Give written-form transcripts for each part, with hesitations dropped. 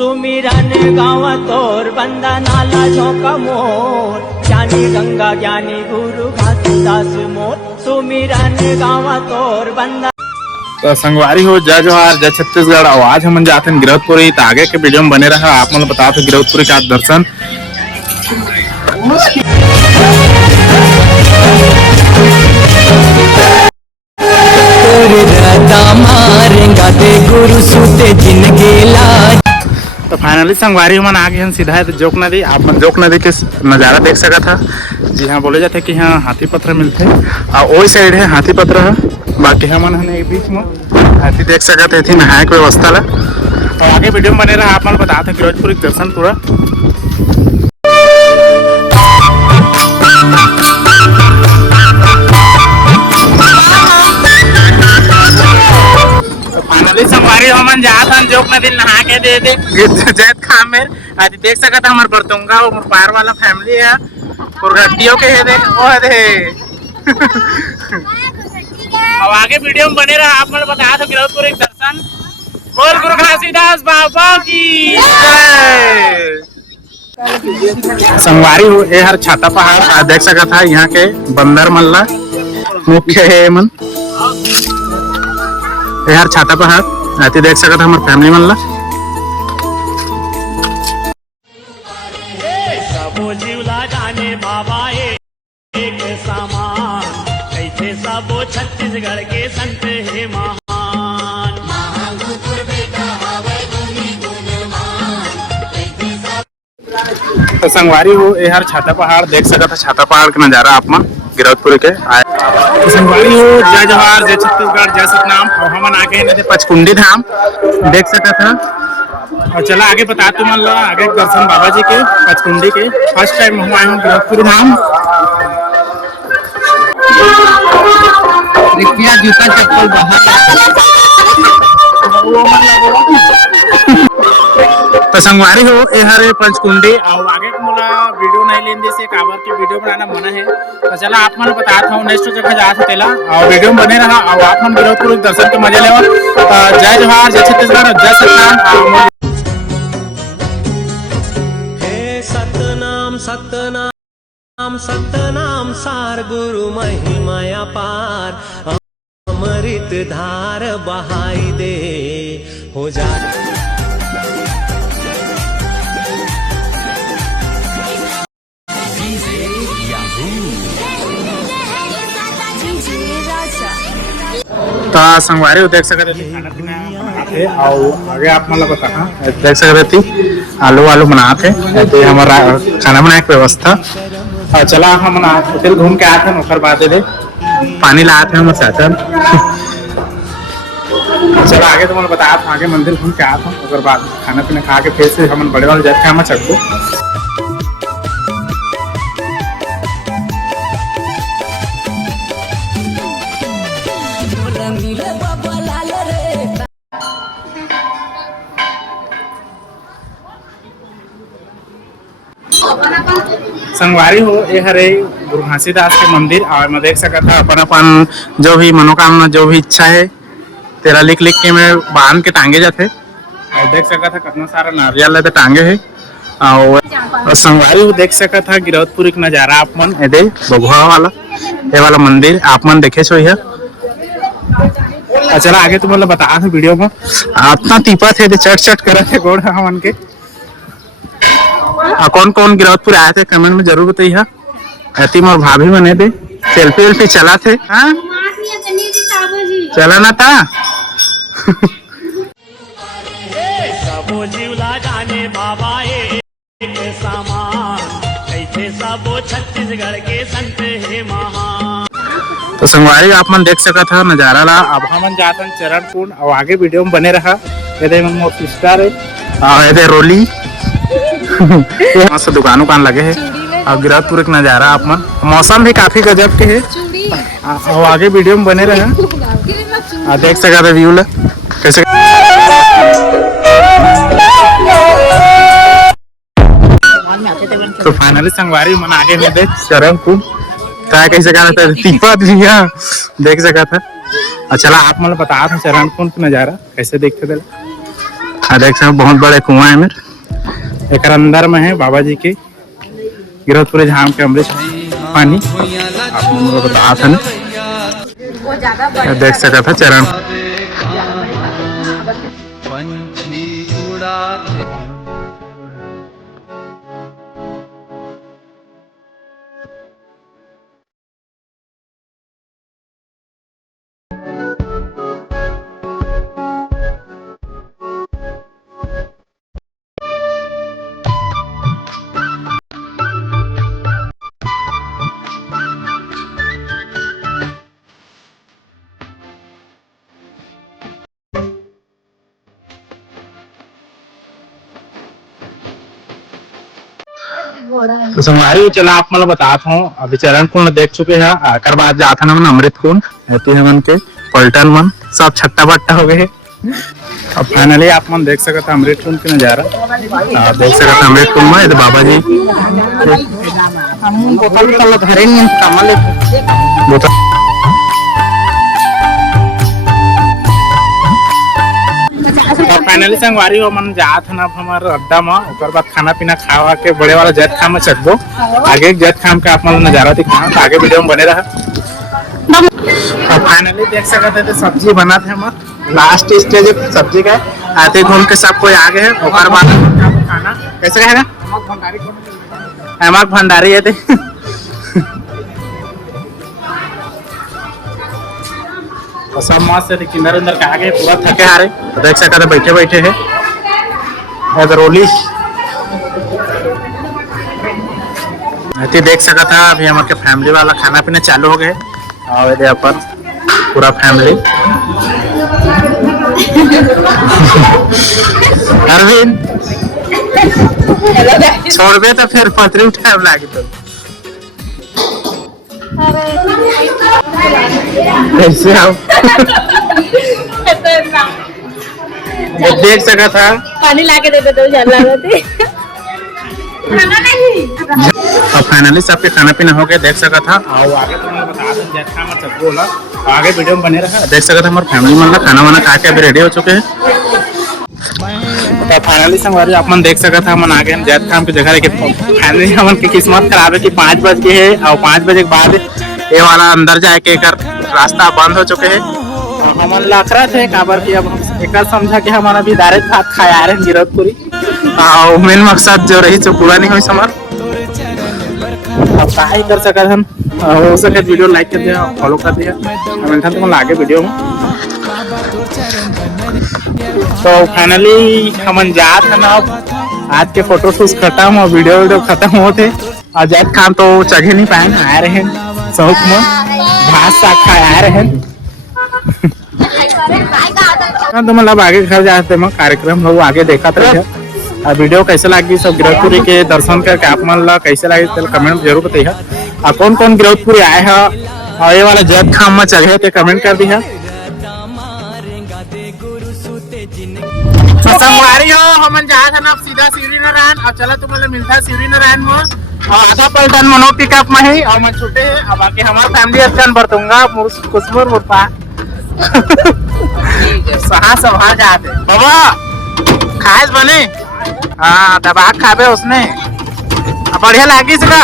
तो संगवारी हो जय जोहार जय छत्तीसगढ़। और आज हम जाते हैं गिरौदपुरी। तो आगे के वीडियो में बने रहा। आप मतलब बता दो गिरौदपुरी का दर्शन। तो फाइनली संगवारी मन आ गए हैं सीधा है तो जोक नदी। आप मन जोक नदी के नज़ारा देख सका था। जी हाँ, बोले जाते कि यहाँ हाथी पत्थर मिलते और वही साइड है हाथी पत्थर है। बाकी हमन है बीच में हाथी देख सकते थे नहाए के व्यवस्था ला। और आगे वीडियो में बने रहा। आप मन बताते गिरौदपुरी दर्शन पूरा। संगवारी हमन जात हन जोक नदी नहा के दे जैत खा में आज देख सकत हमर बरतुंगा और पार वाला फैमिली है और गट्टियों के है दे ओ दे। अब आगे वीडियो में बने रहा। आप मन बता दो गिरौदपुरी दर्शन। बोल गुरु घासीदास बाबा की जय। संगवारी हो ये हर छाता पहाड़ देख सकत है। यहाँ के बंदर मल्ला मुख्य है मन यार छाता पहाड़ आती देख सकता हमारे फैमिली मन ला। सबो जीवला जाने बाबा एक सामान ऐसे सबो छत्तीसगढ़ के संत है महान। तो संगवारी हो ये हर छाता पहाड़ देख सकता छाता पहाड़ का नजारा आप मन गिरौदपुरी के आए। तो संगवारी हो जय जोहार जय छत्तीसगढ़ जय सतनाम। और हम आगे हैं पचकुंडी धाम देख सकता था। और चला आगे बता तुम ला आगे दर्शन बाबा जी के पचकुंडी के। फर्स्ट टाइम हम आए हूँ गिरौदपुरी धाम। जूता चप्पल तो संगवारी हो ये हरे पंचकुंडी। और आगे को मोला वीडियो नहीं लेने से काबर के वीडियो बनाना मना है। तो चला आप मन बताता हूँ नेक्स्ट जगह जा सकते ला और वीडियो में बने रहा। और आप मन गिरौदपुर दर्शन के मजे ले। जय जोहार जय छत्तीसगढ़ जय सतनाम। हे सतनाम सतनाम सतनाम सार गुरु महिमाया पार अमृत धार बहाई दे हो जा। तो संगवारी देख सकते थे खाना पीना और आगे आप मतलब बता देख सकते थी आलू आलू बनाते तो हमारा खाना बनाए की व्यवस्था। और चला हम होटल घूम के आते हैं बाद दे पानी लाते हैं हमारे चला आगे तो मैं बताया था आगे मंदिर घूम के आते हैं बाद खाना पीना खा के फिर से हम बड़े वाले जाते हैं हम चक्कू। संगवारी हो ये हरे गुरु घासीदास के मंदिर। और मैं देख सकता था अपन अपन जो भी मनोकामना जो भी इच्छा है तेरा लिख लिख के मैं बांध के टांगे जाते। और देख सकता था कितना सारा नारियल तो टांगे है। और संगवारी हो देख सकता था गिरौदपुरी का नजारा आप मन दे बघुआ वाला ये वाला मंदिर आप मन देखे छो है। चला आगे तो मतलब बता था वीडियो में इतना तीपा थे चट चट करे थे गोड़ हमन के। कौन कौन गिरौदपुर आए थे कमेंट में जरूर बताइए। ऐती मोर भाभी बने थे सेल्फी वेल्फी चला थे। हाँ चला ना था। सबो जीवला जाने बाबा एक सामान ऐसे सबो छत्तीसगढ़ के संत है महान। तो संगवारी आप मन देख सका था नजारा ला। अब हम जाते हैं चरणपुर और आगे वीडियो में बने रहा। ये मोर सिस्टर है और ये रोली से दुकान उकान लगे है। और गिरौदपुर का नजारा आप मन मौसम भी काफी गजब के है। और आगे वीडियो में बने रहे देख सकते थे व्यू ला कैसे। तो फाइनली संगवारी मन आगे में देख चरणपुर कैसे तीपा देख सका था। चला आप मतलब बता था चरणपुर का नजारा कैसे देखते थे। देख सकते बहुत बड़े कुआं है मेरे एक अंदर में है बाबा जी की गिरौदपुरी धाम के अमृत पानी आप लोगों को बता था ना देख सका था चरण पंछी उड़ाते तो संगवारी चला आप मतलब बताता हूँ अभी चरण कुंड देख चुके हैं आकर बाद जाता ना मन अमृत कुंड होती है मन के पलटन मन सब छट्टा बट्टा हो गए अब फाइनली आप मन देख सकते अमृत कुंड की नजारा आप देख सकते अमृत कुंड में बाबा जी बोतल धरे नहीं कमल बोतल फाइनली संगवारी हो मन जात ना हमार अड्डा में ओकर बाद खाना पीना खावा के बड़े वाला जैत खाम में चखबो आगे जैत खाम का आप मन नजारा दिखा तो आगे वीडियो में बने रहा और फाइनली देख सकते थे सब्जी बना थे हमार लास्ट स्टेज सब्जी का आते घूम के सब कोई आ गए हैं ओकर बाद खाना कैसे रहेगा हेमक भंडारी है थे और सब मस्त से किंदर अंदर के आगे पूरा थके हारे तो देख सकते बैठे बैठे है रोली देख सका था अभी हमारे फैमिली वाला खाना पीना चालू हो गए और यहाँ पर पूरा फैमिली अरविंद छोड़बे तो फिर पतरी टाइम लागे तो कैसे आओ देख सका था पानी लाके देते तो चल रहा थे खाना नहीं और फाइनली सबके खाना पीना हो गया देख सका था और आगे तो मैं बता दूं जैसा मैं सब बोला आगे वीडियो में बने रहा देख सका था हमारे फैमिली में खाना वाना खा के अभी रेडी हो चुके हैं तो फाइनली संगवारी आप मन देख सका था हम आगे हम जैत खाम की जगह लेके फाइनली हमन की किस्मत खराब है कि 5 बज गए हैं और 5 बजे के बाद ये वाला अंदर जाए के कर रास्ता बंद हो चुके हैं हमन लखरा थे काबर की अब हम एक समझा कि हमारा भी डायरेक्ट भात खाए आ रहे हैं गिरौदपुरी और मेन मकसद जो रही जो पूरा नहीं हुई समर अब का ही कर सकत हम हो सके वीडियो लाइक कर दिया फॉलो कर दिया मिलता तुम आगे वीडियो में तो फाइनली हमन जात है ना आज के फोटो शूट खत्म और वीडियो खत्म होते और जैत खान तो चढ़े नहीं पाए आ रहे हैं शौक में घास साग खाए आ रहे हैं तो मतलब आगे घर जाते हैं कार्यक्रम लोग आगे देखा था और वीडियो कैसे लगी सब गिरौदपुरी के दर्शन करके आप मन ला कैसे लगे तो कमेंट में जरूर बताइए और कौन कौन गिरौदपुरी आए हैं और ये वाला जैत खाम में चढ़े थे कमेंट कर दिया तो संगवारी हो हमन जात हन अब सीधा शिवरी नारायण और चला तुम्हारे मिलता शिवरी नारायण में और आधा पलटन मनो पिकअप में ही और मन छूटे है अब बाकी हमारा फैमिली अच्छा बरतूंगा कुसमुर मुर्फा सहा सभा जाते बाबा खास बने हाँ दबा खाबे उसने बढ़िया लागी इसका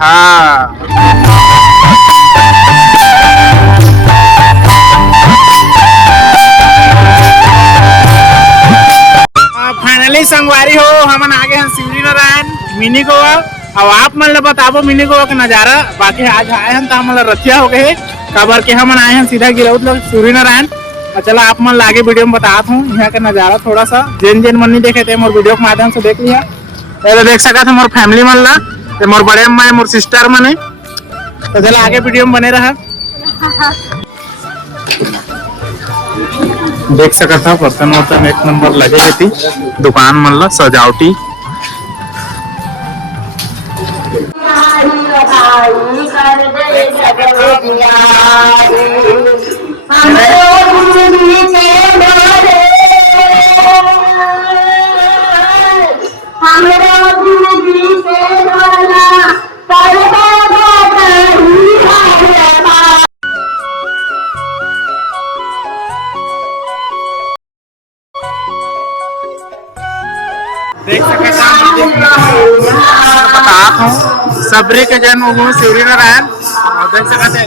हाँ फाइनली संगवारी हो हमन आगे हैं शिवरी नारायण मिनी गोवा और आप मन बताबो मिनी गोवा का नजारा बाकी आज आए हैं तो हम रथिया हो गए काबर के हमन आए हैं सीधा गिरौद लोग शिवरी नारायण और चला आप मन लागे वीडियो में बताता हूँ यहाँ का नजारा थोड़ा सा जिन जिन मन नहीं देखे थे मोर वीडियो के माध्यम से देख लिया पहले देख सका था मोर फैमिली मन ला मोर बड़े अम्मा मोर सिस्टर मन तो चला आगे वीडियो में बने रहा देख सका था बर्तन वर्तन एक नंबर लगे थी दुकान मन ला सजावटी देख सकते हैं मंदिर बता हूँ सबरी के जन्मभूमि शिवरी नारायण और देख सकते हैं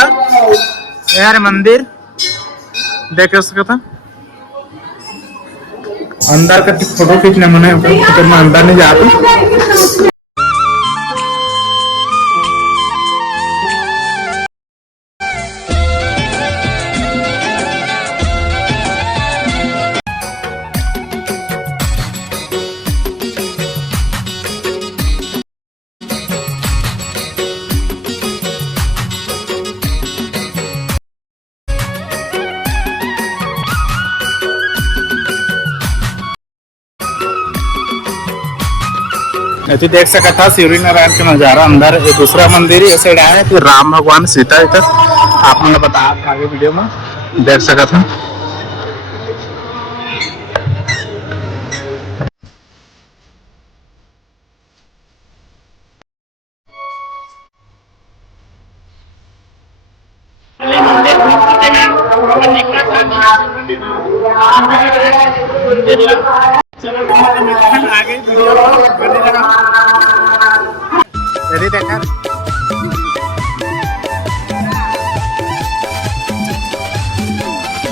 आगे यार मंदिर देख सकते था अंदर का फोटो खींचने मने तो मैं अंदर नहीं जाती ऐसे देख सकता था शिवरी नारायण का नजारा अंदर ये दूसरा मंदिर ये साइड आया फिर राम भगवान सीता इधर आपने बताया आगे वीडियो में देख सका था आगे वीडियो देखा